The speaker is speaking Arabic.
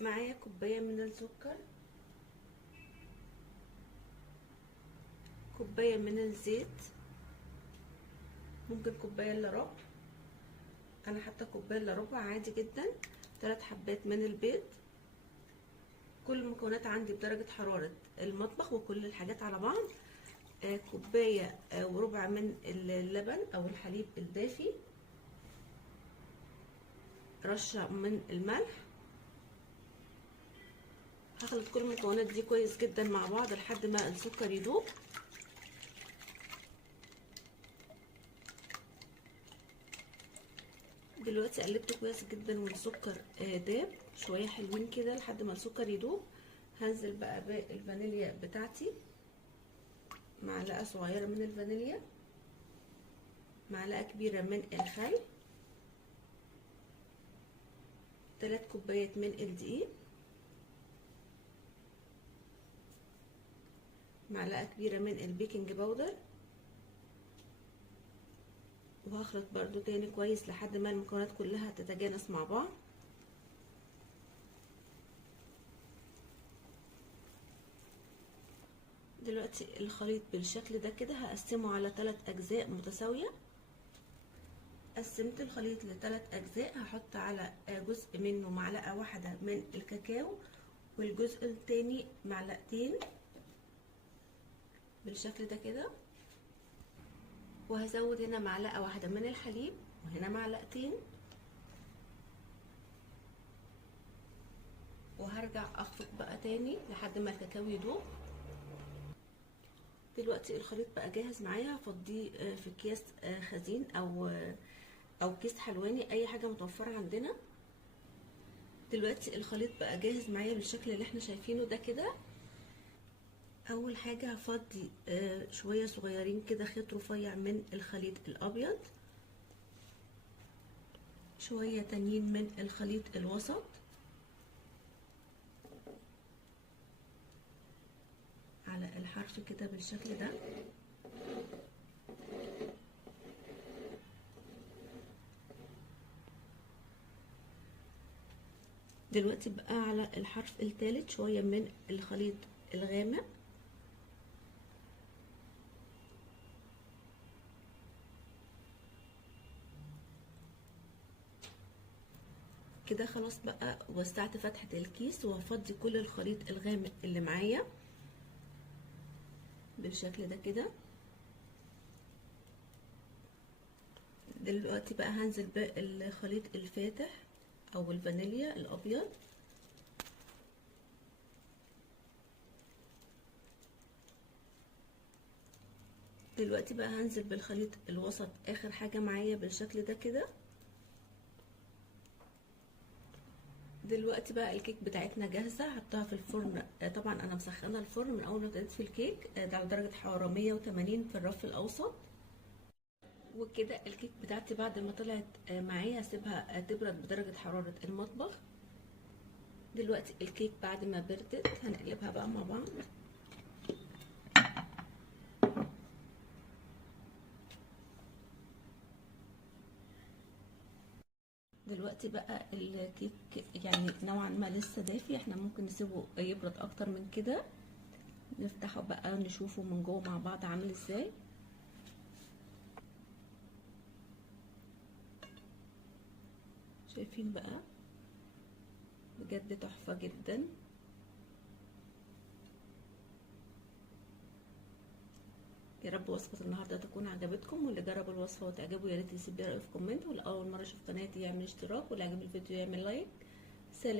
معايا كوباية من السكر، كوباية من الزيت، ممكن كوباية الا ربع، انا حاطه كوباية الا ربع عادي جدا. 3 حبات من البيض. كل المكونات عندي بدرجة حرارة المطبخ وكل الحاجات على بعض. كوباية وربع من اللبن او الحليب الدافي، رشة من الملح. هخلط كل المكونات دي كويس جدا مع بعض لحد ما السكر يدوب. دلوقتي قلبته كويس جدا والسكر داب شويه حلوين كده لحد ما السكر يدوب. هنزل بقى بالفانيليا بتاعتي، معلقه صغيره من الفانيليا، معلقه كبيره من الخل، 3 كوبايات من الدقيق، معلقه كبيره من البيكنج باودر. وهخلط برضو تاني كويس لحد ما المكونات كلها تتجانس مع بعض. دلوقتي الخليط بالشكل ده كده هقسمه على 3 اجزاء متساويه. قسمت الخليط ل3 اجزاء، هحط على جزء منه معلقه واحده من الكاكاو، والجزء التاني معلقتين بالشكل ده كده. وهزود هنا معلقه واحده من الحليب وهنا معلقتين، وهرجع اخفق بقى تاني لحد ما الكاكاو يدوب. دلوقتي الخليط بقى جاهز معايا، هفضيه في اكياس خزين او كيس حلواني، اي حاجه متوفره عندنا. دلوقتي الخليط بقى جاهز معايا بالشكل اللي احنا شايفينه ده كده. اول حاجه هفضي شويه صغيرين كده خيط رفيع من الخليط الابيض، شويه تانيين من الخليط الوسط، على الحرف كده بالشكل ده. دلوقتي بقى على الحرف الثالث شويه من الخليط الغامق. كده خلاص بقى وسعت فتحة الكيس، وهفضي كل الخليط الغامق اللي معايا بالشكل ده كده. دلوقتي بقى هنزل بالخليط الفاتح او الفانيليا الابيض. دلوقتي بقى هنزل بالخليط الوسط اخر حاجة معايا بالشكل ده كده. دلوقتي بقى الكيك بتاعتنا جاهزة، هحطها في الفرن. طبعا انا مسخنة الفرن من اول ما ابتديت في الكيك، ده على درجة حرارة 180 في الرف الاوسط. وكده الكيك بتاعتي بعد ما طلعت معايا هسيبها تبرد بدرجة حرارة المطبخ. دلوقتي الكيك بعد ما بردت هنقلبها بقى مع بعض. دلوقتي بقى الكيك يعني نوعا ما لسه دافي، احنا ممكن نسيبه يبرد اكتر من كده. نفتحه بقى نشوفه من جوه مع بعض عامل ازاي. شايفين بقى بجد تحفة جدا. يا رب وصفة النهارده تكون عجبتكم، واللي جرب الوصفة وتعجبه يا ريت يسيب لي رأيه في كومنت، واللي اول مرة يشوف قناتي يعمل اشتراك، واللي عجب الفيديو يعمل لايك. سلام.